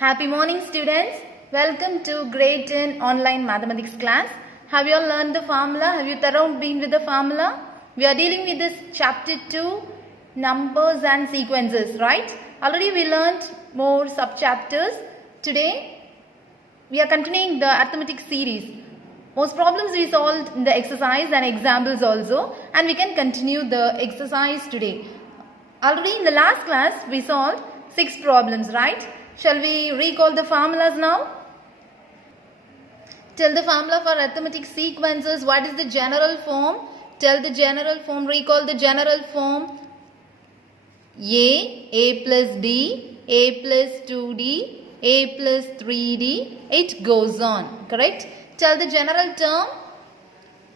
Happy morning, students. Welcome to grade 10 online mathematics class. Have you all learned the formula? Have you thoroughly been with the formula? We are dealing with this chapter 2, numbers and sequences, right? Already we learned more sub-chapters. Today, we are continuing the arithmetic series. Most problems we solved in the exercise and examples also, and we can continue the exercise today. Already in the last class, we solved 6 problems, right? Shall we recall the formulas now? Tell the formula for arithmetic sequences. What is the general form? Tell the general form. Recall the general form. A plus D, A plus 2D, A plus 3D. It goes on. Correct? Tell the general term.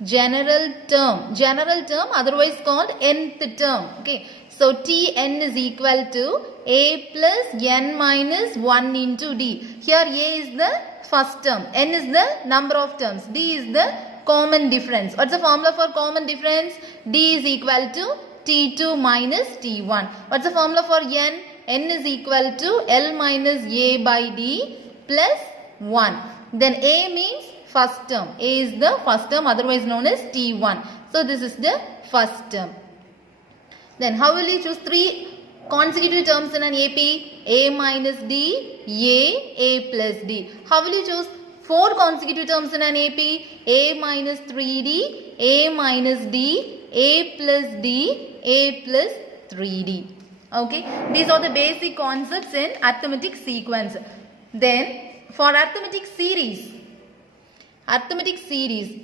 General term otherwise called nth term. Okay. So Tn is equal to A plus n minus 1 into D. Here A is the first term. N is the number of terms. D is the common difference. What's the formula for common difference? D is equal to T2 minus T1. What's the formula for n? N is equal to L minus A by D plus 1. Then A means first term. A is the first term, otherwise known as T1. So this is the first term. Then how will you choose 3 consecutive terms in an AP? A minus D, A plus D. How will you choose 4 consecutive terms in an AP? A minus 3D, A minus D, A plus D, A plus 3D. Okay. These are the basic concepts in arithmetic sequence. Then for arithmetic series,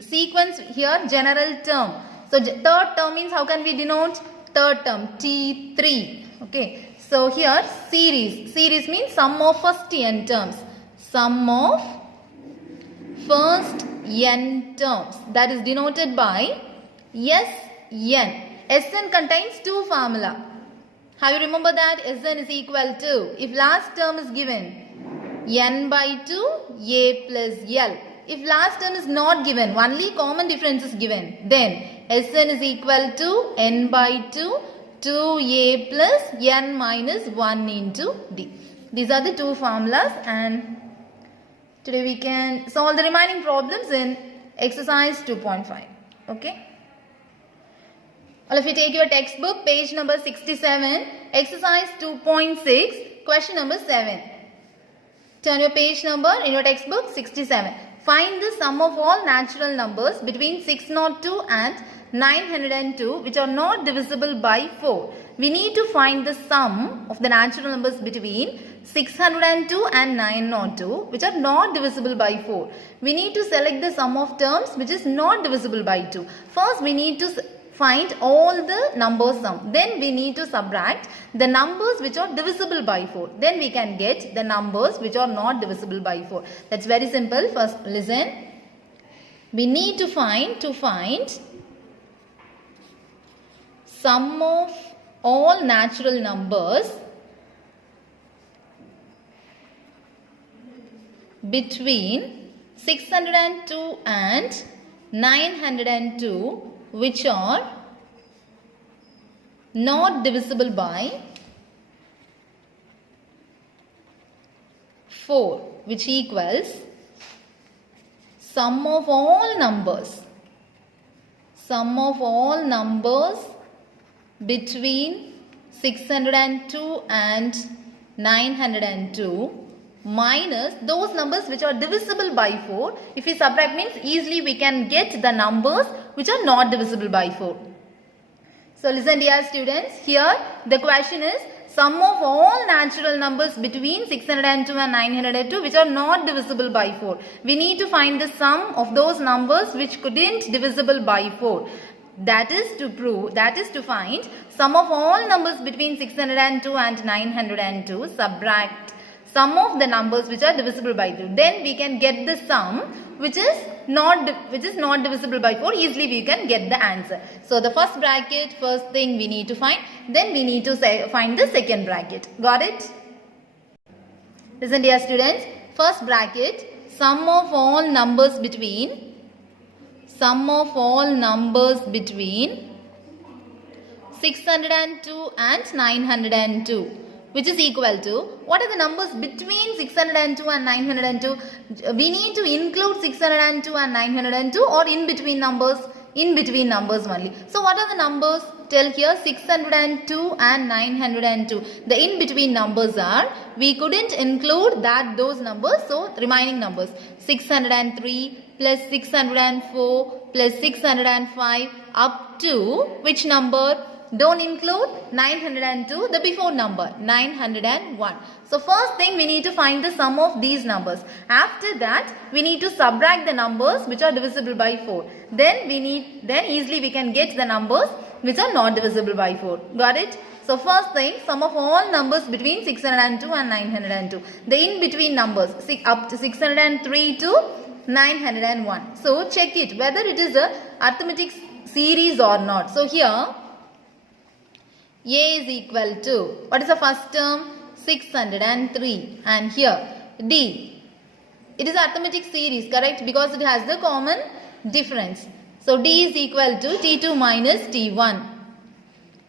sequence here general term. So third term means how can we denote? Third term T3. Okay. So here series means sum of first n terms. Sum of first n terms, that is denoted by Sn. Sn contains 2 formula. Have you remember that? Sn is equal to, if last term is given, n by 2 A plus L. If last term is not given, only common difference is given, then Sn is equal to n by 2 2a plus n minus 1 into d. These are the 2 formulas, and today we can solve the remaining problems in exercise 2.5. Okay. All of you take your textbook, page number 67, exercise 2.6, question number 7. Turn your page number in your textbook 67. Find the sum of all natural numbers between 602 and 902 which are not divisible by 4. We need to find the sum of the natural numbers between 602 and 902 which are not divisible by 4. We need to select the sum of terms which is not divisible by 2. First we need to find all the numbers sum. Then we need to subtract the numbers which are divisible by 4. Then we can get the numbers which are not divisible by 4. That's very simple. First listen. We need to find sum of all natural numbers between 602 and 902 which are not divisible by 4, which equals sum of all numbers between 602 and 902 minus those numbers which are divisible by 4. If we subtract means easily we can get the numbers which are not divisible by 4. So listen dear students, here the question is sum of all natural numbers between 602 and 902 which are not divisible by 4. We need to find the sum of those numbers which couldn't divisible by 4. That is to find sum of all numbers between 602 and 902, subtract sum of the numbers which are divisible by 2. Then we can get the sum which is not divisible by 4. Easily we can get the answer. So the first bracket, first thing we need to find. Then we need to find the second bracket. Got it? Listen dear students. First bracket, sum of all numbers between 602 and 902 which is equal to, what are the numbers between 602 and 902? We need to include 602 and 902 or in between numbers? In between numbers only. So what are the numbers? Tell here 602 and 902. The in between numbers are, we couldn't include those numbers, so remaining numbers 603 plus 604 plus 605 up to which number? Don't include 902, the before number 901. So first thing we need to find the sum of these numbers. After that we need to subtract the numbers which are divisible by 4. Then easily we can get the numbers which are not divisible by 4. Got it? So first thing, sum of all numbers between 602 and 902. The in between numbers up to 603 to 901. So check it whether it is a arithmetic series or not. So here A is equal to, what is the first term? 603. And here D, it is arithmetic series, correct? Because it has the common difference. So D is equal to T2 minus T1.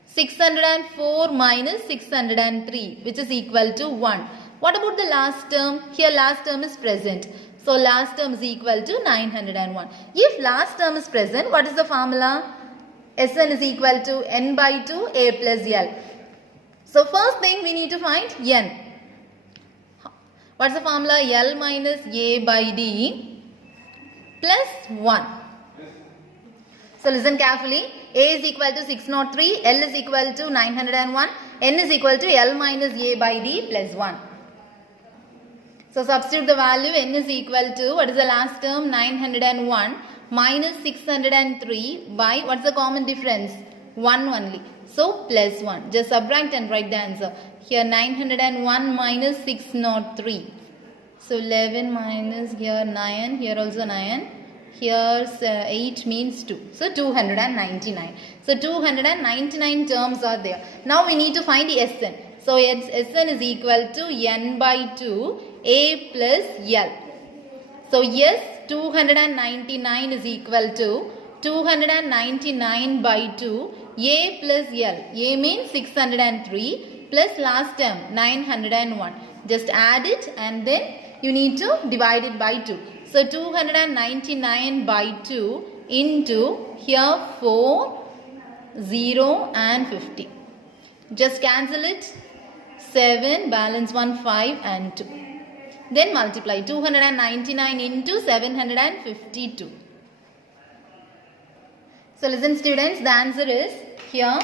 604 minus 603, which is equal to 1. What about the last term? Here last term is present. So last term is equal to 901. If last term is present, what is the formula? Sn is equal to n by 2 a plus l. So first thing we need to find n. What's the formula? L minus a by d plus 1. So listen carefully. A is equal to 603, L is equal to 901, n is equal to L minus a by d plus 1. So substitute the value. N is equal to, what is the last term? 901 minus 603 by, what's the common difference? 1 only. So plus 1. Just subtract and write the answer. Here 901 minus 603. So 11 minus here 9, here also 9. Here 8 means 2. So 299. So 299 terms are there. Now we need to find the Sn. So Sn is equal to n by 2 a plus l. So yes, 299 is equal to 299 by 2 a plus l. A means 603 plus last term 901. Just add it and then you need to divide it by 2. So 299 by 2 into here 4, 0 and 50. Just cancel it. 7, balance 1, 5 and 2. Then multiply 299 into 752. So listen students, the answer is here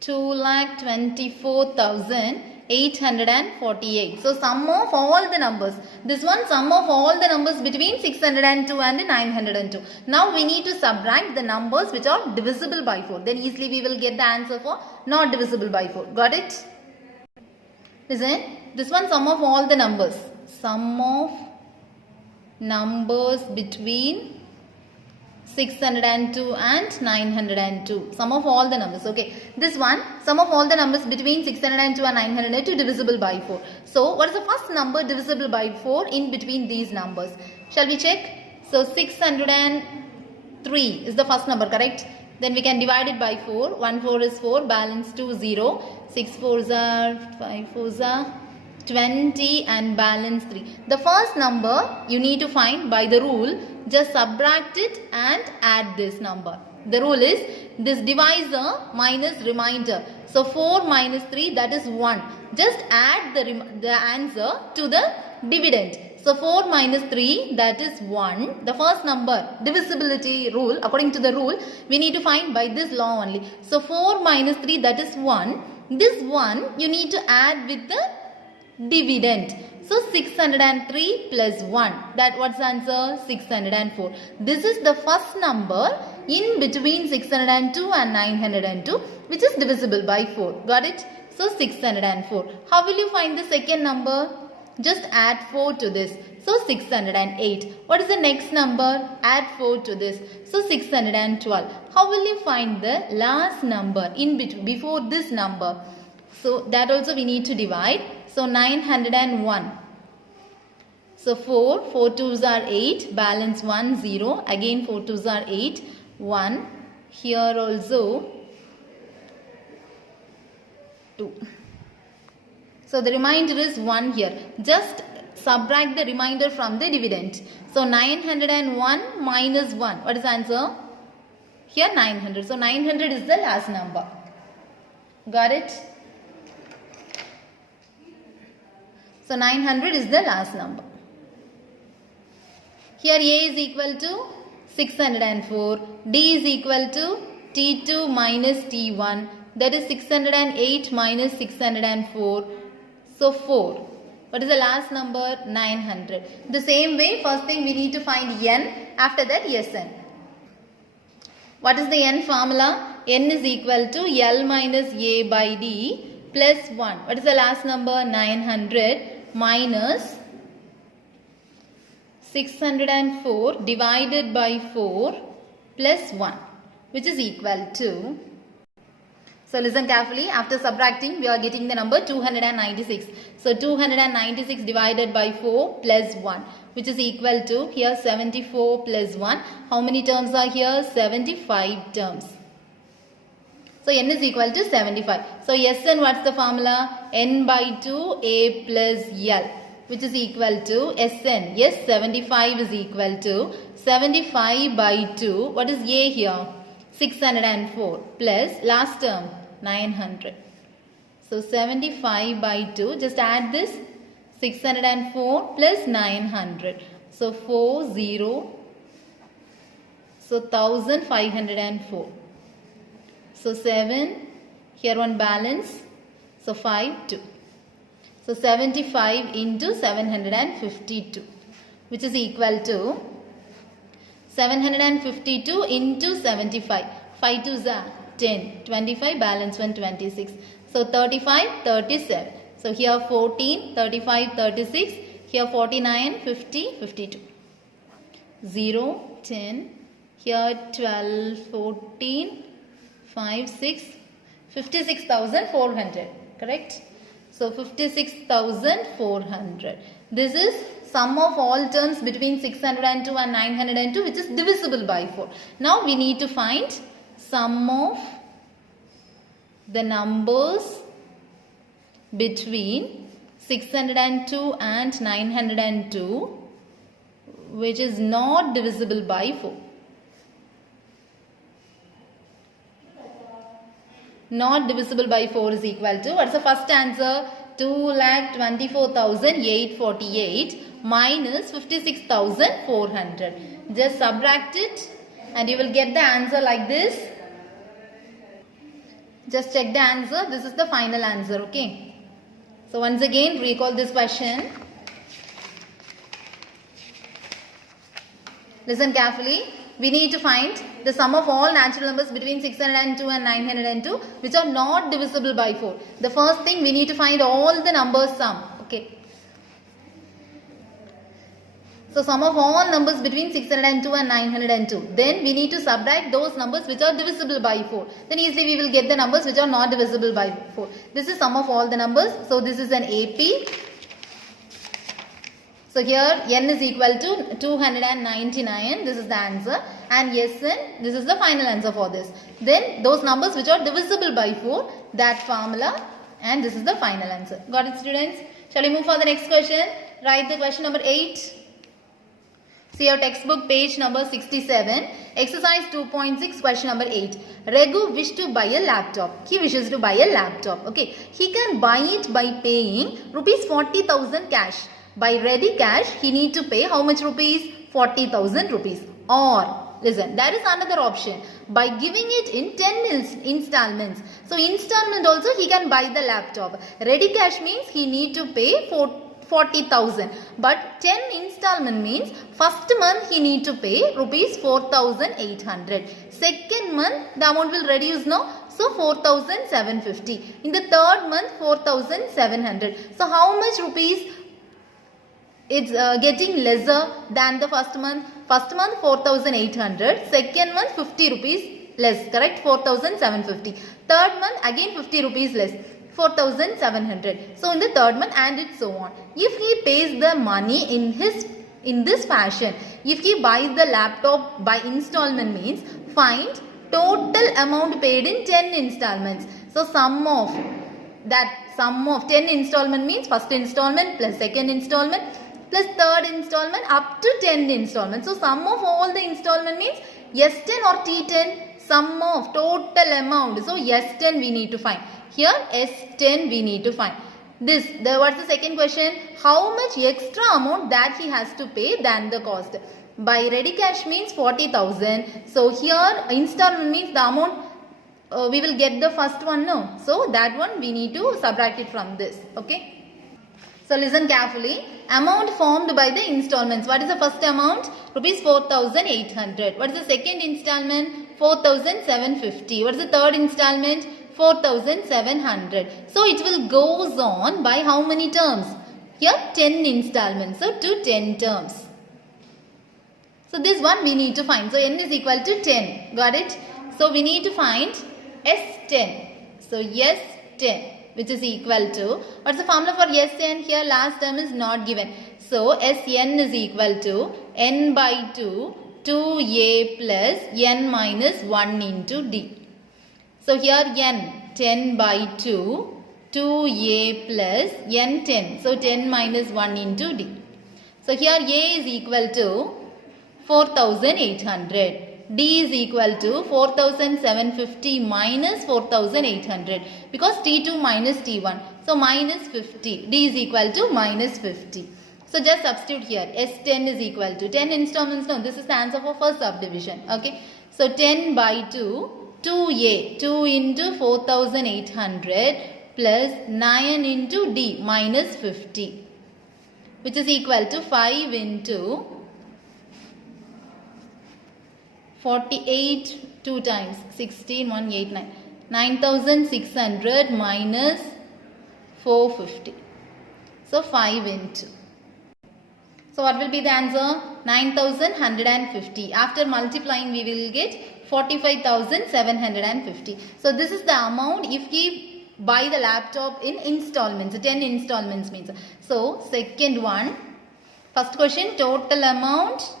2,24,848. So sum of all the numbers. This one sum of all the numbers between 602 and 902. Now we need to subtract the numbers which are divisible by 4. Then easily we will get the answer for not divisible by 4. Got it? Listen, this one sum of all the numbers. Sum of numbers between 602 and 902. Sum of all the numbers. Okay. This one, sum of all the numbers between 602 and 902 divisible by 4. So, what is the first number divisible by 4 in between these numbers? Shall we check? So, 603 is the first number, correct? Then we can divide it by 4. 1 4 is 4, balance 2 0. 6 4s are 5 4s are 20 and balance 3. The first number you need to find by the rule. Just subtract it and add this number. The rule is this divisor minus remainder. So 4 minus 3, that is 1. Just add the answer to the dividend. So 4 minus 3, that is 1. The first number, divisibility rule, according to the rule, we need to find by this law only. So 4 minus 3, that is 1. This 1 you need to add with the dividend. So 603 plus 1. That what's the answer? 604. This is the first number in between 602 and 902 which is divisible by 4. Got it? So 604. How will you find the second number? Just add 4 to this. So 608. What is the next number? Add 4 to this. So 612. How will you find the last number in between before this number? So that also we need to divide. So 901. So 4 2s are 8, balance 1 0. Again 4 2s are 8, 1. Here also 2. So the remainder is 1 here. Just subtract the remainder from the dividend. So 901 minus 1. What is the answer? Here 900. So 900 is the last number. Got it? So 900 is the last number. Here A is equal to 604. D is equal to T2 minus T1. That is 608 minus 604. So 4. What is the last number? 900. The same way, first thing we need to find n. After that, Sn. What is the n formula? N is equal to L minus A by D plus 1. What is the last number? 900 minus 604 divided by 4 plus 1, which is equal to. So listen carefully. After subtracting, we are getting the number 296. So 296 divided by 4 plus 1, which is equal to, here 74 plus 1. How many terms are here? 75 terms. So n is equal to 75. So Sn, what's the formula? N by 2 A plus L, which is equal to Sn. Yes, 75 is equal to 75 by 2. What is A here? 604 plus last term 900. So 75 by 2. Just add this 604 plus 900. So 40. So 1504. So 7. Here one balance. So 5, 2. So 75 into 752, which is equal to 752 into 75. 5 2s are 10. 25 balance 1 26. So 35, 37. So here 14, 35, 36. Here 49, 50, 52. 0, 10. Here 12, 14, 5, 6. 56,400. Correct? So 56,400. This is sum of all terms between 602 and 902, which is divisible by 4. Now we need to find sum of the numbers between 602 and 902, which is not divisible by 4. Not divisible by 4 is equal to, what's the first answer? 2,24,848 minus 56,400. Just subtract it and you will get the answer like this. Just check the answer. This is the final answer. Okay. So once again, recall this question. Listen carefully. We need to find the sum of all natural numbers between 602 and 902, which are not divisible by 4. The first thing, we need to find all the numbers sum. Okay. So sum of all numbers between 602 and 902. Then we need to subtract those numbers which are divisible by 4. Then easily we will get the numbers which are not divisible by 4. This is sum of all the numbers. So this is an AP. So here n is equal to 299. This is the answer. And Sn, this is the final answer for this. Then those numbers which are divisible by 4, that formula, and this is the final answer. Got it, students? Shall we move for the next question? Write the question number 8. See your textbook page number 67. Exercise 2.6, question number 8. Raghu wished to buy a laptop. He wishes to buy a laptop. Okay. He can buy it by paying rupees 40,000 cash. By ready cash, he need to pay how much rupees? 40,000 rupees. Or, listen, there is another option. By giving it in 10 installments. So, installment also he can buy the laptop. Ready cash means he need to pay 40,000. But 10 installment means first month he need to pay rupees 4,800. Second month the amount will reduce now. So 4,750. In the third month 4,700. So how much rupees it's getting lesser than the first month? First month 4,800. Second month 50 rupees less. Correct? 4,750. Third month again 50 rupees less. 4,700. So in the third month, and it's so on. If he pays the money in this fashion, if he buys the laptop by installment means, find total amount paid in 10 installments. So sum of that sum of 10 installment means first installment plus second installment plus third installment up to 10 installment. So sum of all the installment means S10 or T10, sum of total amount. So S10 we need to find. Here S10 we need to find. What's the second question? How much extra amount that he has to pay than the cost? By ready cash means 40,000. So here installment means the amount we will get the first one, no? So that one we need to subtract it from this. Okay. So listen carefully. Amount formed by the installments. What is the first amount? Rupees 4,800. What is the second installment? 4,750. What is the third installment? 4,700. So it will goes on by how many terms? Here 10 installments. So to 10 terms. So this one we need to find. So n is equal to 10. Got it? So we need to find S10. So S10. Which is equal to, what's the formula for Sn? Here last term is not given. So Sn is equal to n by 2, 2a plus n minus 1 into d. So here n, 10 by 2, 2a plus n 10. So 10 minus 1 into d. So here a is equal to 4,800. D is equal to 4,750 minus 4,800 because T2 minus T1. So minus 50. D is equal to minus 50. So just substitute here. S10 is equal to 10 installments. No, this is the answer for first subdivision. Okay. So 10 by 2, 2A. 2 into 4,800 plus 9 into D minus 50. Which is equal to 5 into 48 2 times 16 1 8 9 9,600 minus 450. So 5 into. So what will be the answer? 9,150. After multiplying we will get 45,750. So this is the amount if we buy the laptop in installments. 10 installments means. So second one. First question, total amount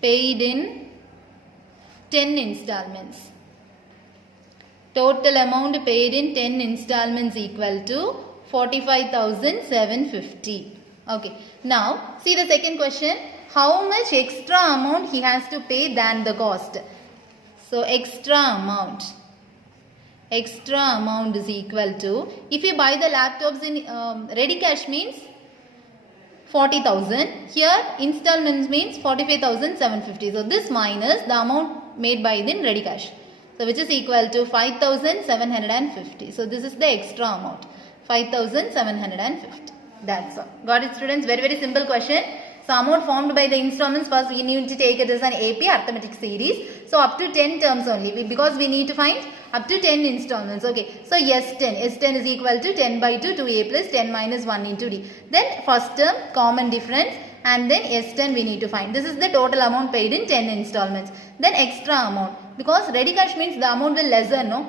paid in 10 installments. Total amount paid in 10 installments equal to 45,750. Okay. Now, see the second question. How much extra amount he has to pay than the cost? So, extra amount is equal to, if you buy the laptops in ready cash means 40,000. Here installments means 45,750. So this minus the amount made by the ready cash. So which is equal to 5,750. So this is the extra amount. 5,750. That's all. Got it, students? Very, very simple question. So amount formed by the installments, first we need to take it as an AP arithmetic series. So up to 10 terms only because we need to find up to 10 installments. Okay. So S10 is equal to 10 by 2, 2a plus 10 minus 1 into d. Then first term common difference and then S10 we need to find. This is the total amount paid in 10 installments. Then extra amount because ready cash means the amount will lesser, no,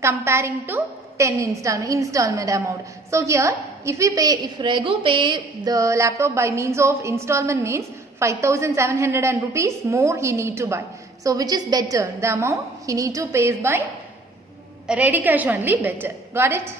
comparing to 10 installment amount. So here if Regu pay the laptop by means of installment means 5,700 rupees more he need to buy. So which is better? The amount he need to pay by ready cash only better. Got it?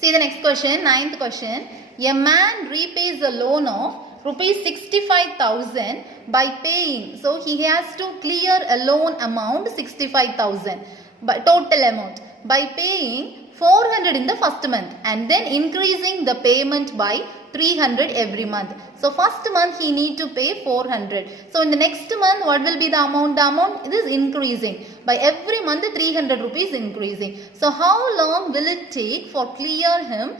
See the next question, 9th question. A man repays a loan of rupees 65,000 by paying. So he has to clear a loan amount 65,000 by total amount by paying 400 in the first month and then increasing the payment by 300 every month. So first month he need to pay 400. So in the next month what will be the amount? The amount is increasing. By every month 300 rupees increasing. So how long will it take for him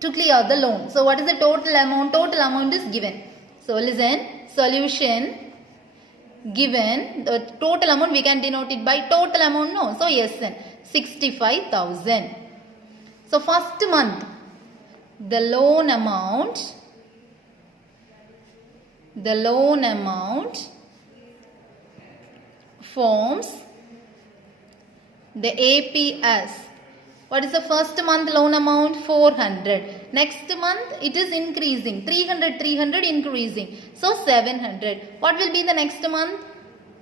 to clear the loan? So what is the total amount? Total amount is given. So listen, solution given, the total amount we can denote it by total amount, no. So yes, 65,000. So first month the loan amount forms the APS. What is the first month loan amount? 400. Next month it is increasing. 300 increasing. So 700. What will be the next month?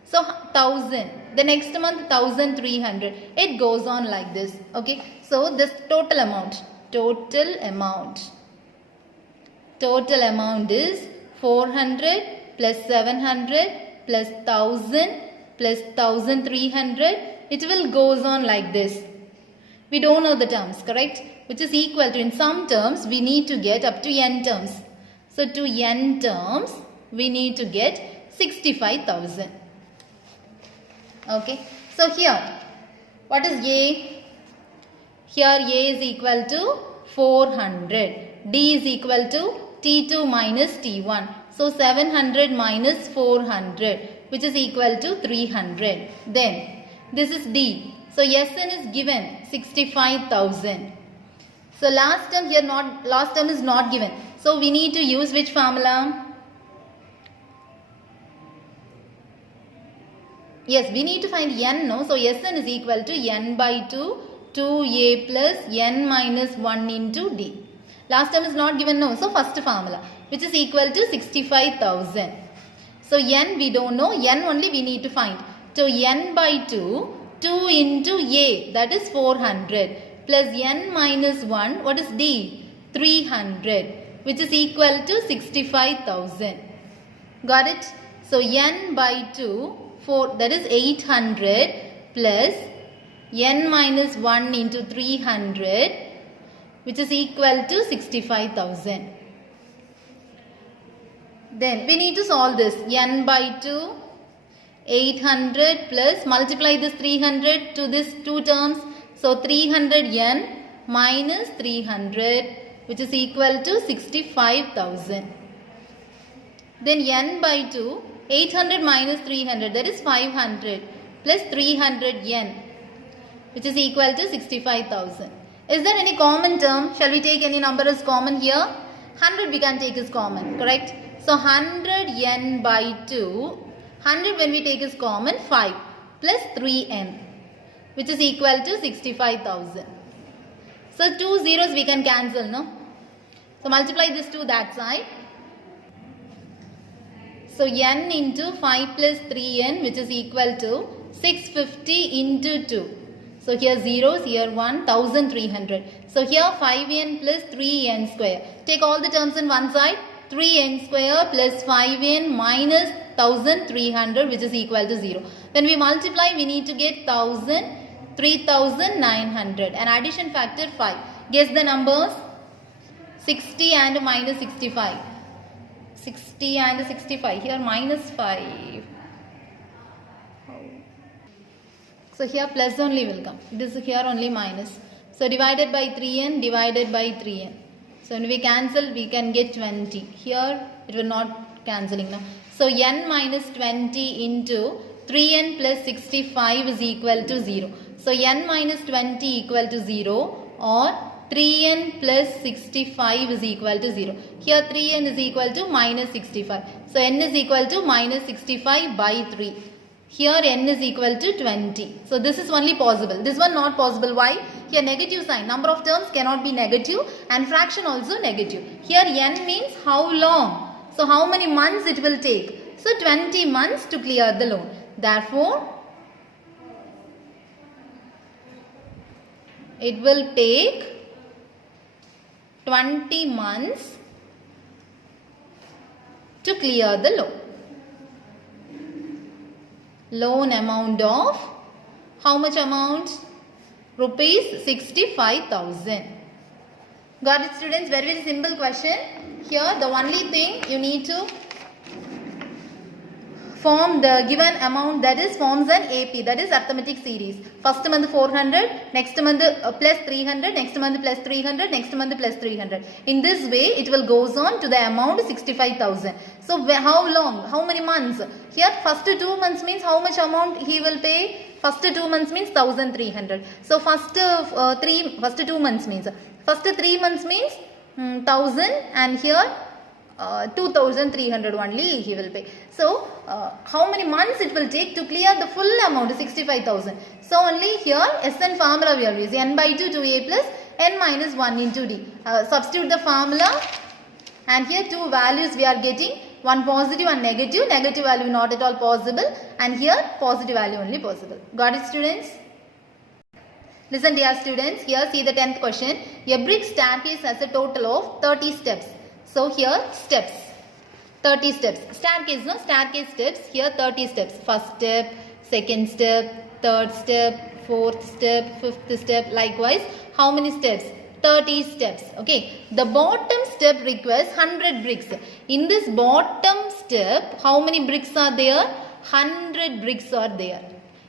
So 1000. The next month 1300. It goes on like this. Okay. So this total amount is 400 plus 700 plus 1000 plus 1300. It will goes on like this. We don't know the terms, correct? Which is equal to, in some terms we need to get up to n terms. So to n terms we need to get 65,000. Okay. So here what is A? Here A is equal to 400. D is equal to T2 minus T1. So 700 minus 400, which is equal to 300. Then this is D. So Sn is given 65,000. So last term is not given. So we need to use which formula? Yes, we need to find n, no? So Sn is equal to n by 2, 2a plus n minus 1 into d. Last term is not given, no? So first formula, which is equal to 65,000. So n we don't know, n only we need to find. So n by 2, 2 into a, that is 400, plus n minus 1, what is d? 300, which is equal to 65,000. Got it? So n by 2, 4, that is 800 plus n minus 1 into 300, which is equal to 65,000. Then we need to solve this. N by 2, 800 plus, multiply this 300 to this two terms. So 300n minus 300, which is equal to 65,000. Then n by 2, 800 minus 300, that is 500 plus 300n, which is equal to 65,000. Is there any common term? Shall we take any number as common here? 100 we can take as common, correct? So 100n by 2, 100 when we take as common, 5 plus 3n, which is equal to 65,000. So 2 zeros we can cancel, no? So multiply this to that side. So n into 5 plus 3n, which is equal to 650 into 2. So here zeros, here 1, 1300. So here 5n plus 3n square. Take all the terms in one side. 3n square plus 5n minus 1300, which is equal to 0. When we multiply, we need to get 1000, 3900. And addition factor 5. Guess the numbers. 60 and minus 65. 60 and 65. Here minus 5. So here plus only will come. This here only minus. So divided by 3n, divided by 3n. So when we cancel, we can get 20. Here it will not cancelling now. So n minus 20 into 3n plus 65 is equal to 0. So n minus 20 equal to 0, or 3n plus 65 is equal to 0. Here 3n is equal to minus 65. So n is equal to minus 65 by 3. Here n is equal to 20. So this is only possible. This one not possible. Why? Here negative sign. Number of terms cannot be negative, and fraction also negative. Here n means how long. So how many months it will take? So 20 months to clear the loan. Therefore, it will take 20 months to clear the loan. Loan amount of how much amount? Rupees 65,000. Got it, students? Very, very simple question. Here the only thing you need to form the given amount, that is forms an AP, that is arithmetic series. First month 400, next month plus 300, next month plus 300, next month plus 300. In this way it will goes on to the amount 65,000. So how long? How many months? Here first 2 months means how much amount he will pay? First 2 months means 1300. So first 2 months means, first 3 months means 1000, and here 2300 only he will pay. So how many months it will take to clear the full amount 65,000. So only here Sn formula we are using, n by 2 2a plus n minus 1 into d. Substitute the formula, and here two values we are getting. One positive and negative. Negative value not at all possible. And here positive value only possible. Got it, students? Listen, dear students. Here see the 10th question. A brick staircase has a total of 30 steps. So here steps. 30 steps. Staircase, no? Staircase steps. Here 30 steps. First step, second step, third step, fourth step, fifth step. Likewise, how many steps? 30 steps. Okay. The bottom step requires 100 bricks. In this bottom step, how many bricks are there? 100 bricks are there.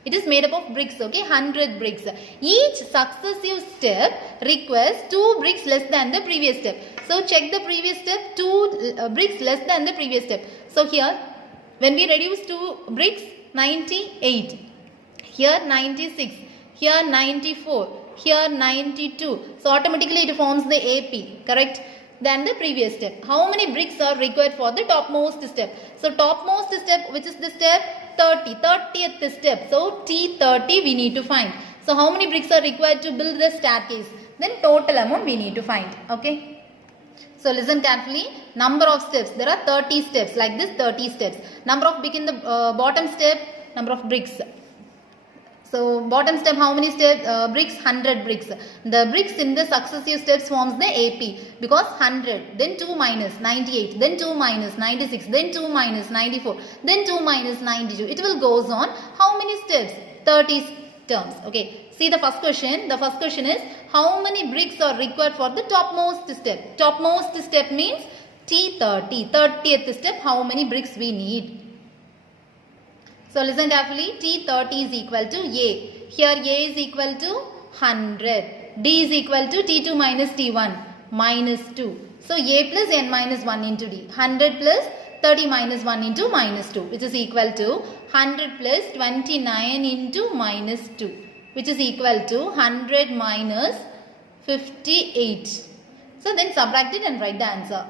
It is made up of bricks. Okay. 100 bricks. Each successive step requires 2 bricks less than the previous step. So check the previous step, 2 bricks less than the previous step. So here, when we reduce 2 bricks, 98. Here 96. Here 94. Here 92. So automatically it forms the AP, correct? Than the previous step. How many bricks are required for the topmost step? So topmost step, which is the step? 30. 30th step. So T30 we need to find. So how many bricks are required to build the staircase? Then total amount we need to find. Okay. So listen carefully. Number of steps. There are 30 steps. Like this 30 steps. Number of brick in the bottom step. Number of bricks. So bottom step, how many steps? Bricks, 100 bricks. The bricks in the successive steps forms the AP because 100, then 2 minus 98, then 2 minus 96, then 2 minus 94, then 2 minus 92. It will goes on. How many steps? 30 terms. Okay. See the first question. The first question is how many bricks are required for the topmost step? Topmost step means T30. 30th step, how many bricks we need? So listen carefully. T30 is equal to A. Here A is equal to 100. D is equal to T2 minus T1 minus 2. So A plus N minus 1 into D. 100 plus 30 minus 1 into minus 2, which is equal to 100 plus 29 into minus 2, which is equal to 100 minus 58. So then subtract it and write the answer.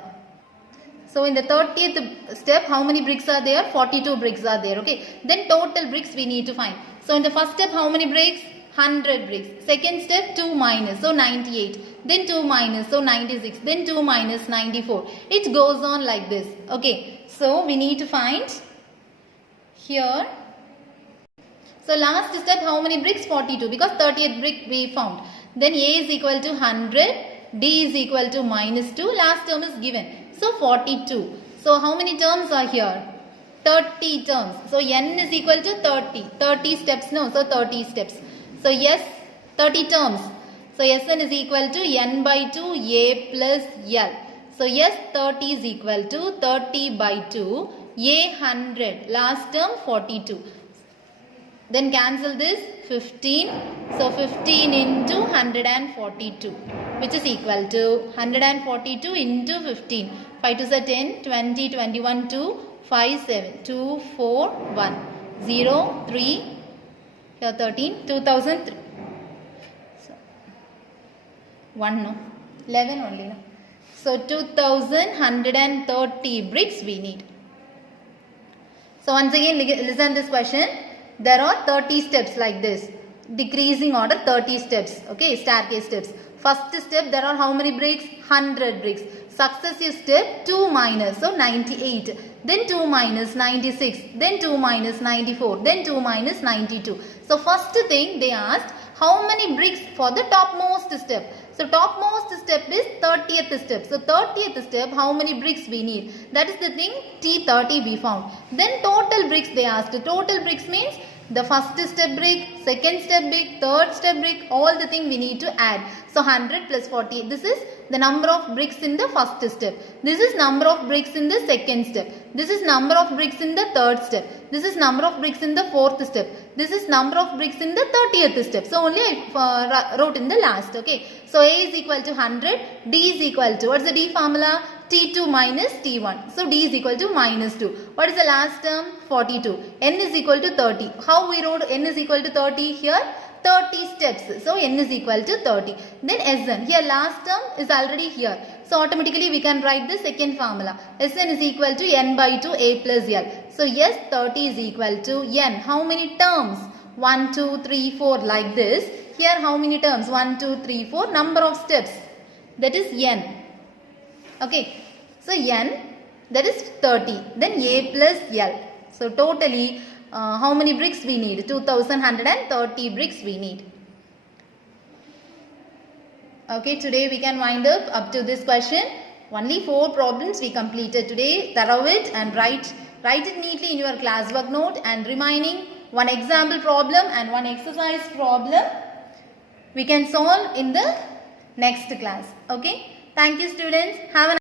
So in the 30th step, how many bricks are there? 42 bricks are there. Okay. Then total bricks we need to find. So in the first step, how many bricks? 100 bricks. Second step, 2 minus. So 98. Then 2 minus. So 96. Then 2 minus 94. It goes on like this. Okay. So we need to find here. So last step, how many bricks? 42. Because 30th brick we found. Then A is equal to 100. D is equal to minus 2. Last term is given. So 42. So how many terms are here? 30 terms. So N is equal to 30. 30 steps. No. So 30 steps. So yes, 30 terms. So Sn is equal to N by 2 A plus L. So yes, 30 is equal to 30 by 2 A 100. Last term 42. Then cancel this 15. So 15 into 142, which is equal to 142 into 15. 5 to 10, 20, 21, 2, 5, 7, 2, 4, 1, 0, 3, here 13, 2003. So, 1 no, 11 only no. So 2130 bricks we need. So once again listen this question. There are 30 steps like this. Decreasing order 30 steps. Okay, staircase steps. First step there are how many bricks? 100 bricks. Successive step 2 minus. So 98. Then 2 minus 96. Then 2 minus 94. Then 2 minus 92. So first thing they asked how many bricks for the topmost step. So topmost step is 30th step. So 30th step, how many bricks we need? That is the thing T30 we found. Then total bricks they asked. Total bricks means the first step brick, second step brick, third step brick, all the thing we need to add. So 100 plus 40. This is the number of bricks in the first step. This is number of bricks in the second step. This is number of bricks in the third step. This is number of bricks in the fourth step. This is number of bricks in the 30th step. So only I wrote in the last. Okay. So A is equal to 100. D is equal to, what's the D formula? T2 minus T1. So D is equal to minus 2. What is the last term? 42. N is equal to 30. How we wrote N is equal to 30 here? 30 steps. So N is equal to 30. Then Sn. Here last term is already here. So automatically we can write the second formula. Sn is equal to N by 2 A plus L. So yes, 30 is equal to N. How many terms? 1, 2, 3, 4 like this. Here how many terms? 1, 2, 3, 4. Number of steps. That is N. Okay. So N that is 30. Then A plus L. So totally how many bricks we need? 2130 bricks we need. Okay, today we can wind up to this question. Only 4 problems we completed today. Thorough it and write it neatly in your classwork note, and remaining one example problem and one exercise problem we can solve in the next class. Okay, thank you students. Have a